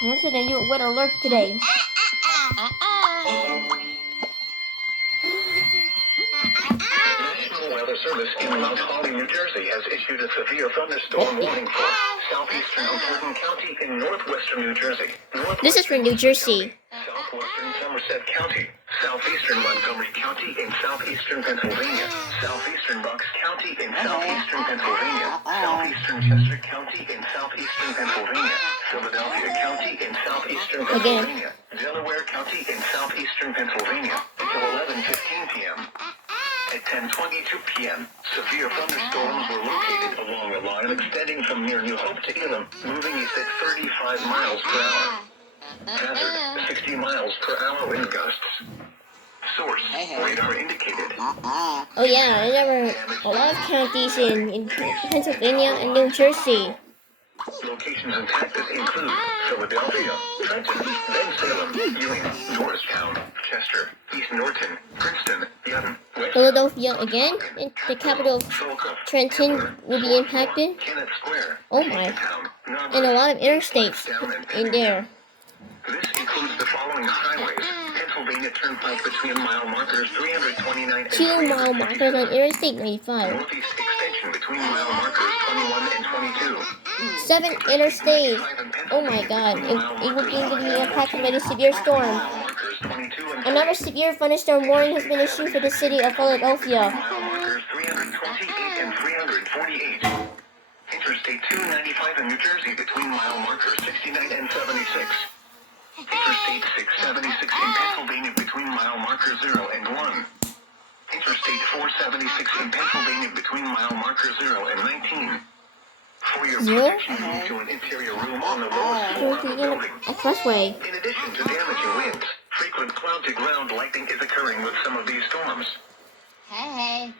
What's it a new weather alert today? National Weather Service in Mount Holly, New Jersey has issued a severe thunderstorm warning for southeastern Fulton County in northwestern New Jersey. This is from New Jersey. Southwestern Somerset County, southeastern Montgomery County in southeastern Pennsylvania, southeastern Bucks County in southeastern Pennsylvania, southeastern Chester County in southeastern Pennsylvania, Philadelphia County in southeastern Pennsylvania, Delaware County in southeastern Pennsylvania until 11:15 p.m. At 10:22 p.m., severe thunderstorms were located along a line extending from near New Hope to Elam, moving east at 35 miles per hour. Hazard, 60 miles per hour wind gusts. Source, radar indicated. Oh yeah, there were a lot of counties in Pennsylvania and New Jersey. Locations impacted include Philadelphia, Trenton, then Salem, Ewing, Norristown, Chester, East Norton, Princeton, Yadden, West Philadelphia again, and the capital of Trenton will be impacted. Kenneth Square, Oh my, and a lot of interstates in there. This includes the following highways: Pennsylvania Turnpike between mile markers 329 and 2 mile markers on Interstate 95. Northeast Extension between mile markers 21 and 22. 7 interstates. Oh my god, it will be impacted by the severe storm. Another severe thunderstorm warning has been issued for the city of Philadelphia. Mile markers 328 and 348. Interstate 295 in New Jersey between mile markers 69 and 76. Interstate 676 in Pennsylvania between mile markers 0 and 1. Interstate 476 in Pennsylvania between mile markers 0 and 19. For your protection, move to an interior room on the lowest floor of the building. Expressway. In addition to damaging winds, frequent cloud-to-ground lightning is occurring with some of these storms. Hey.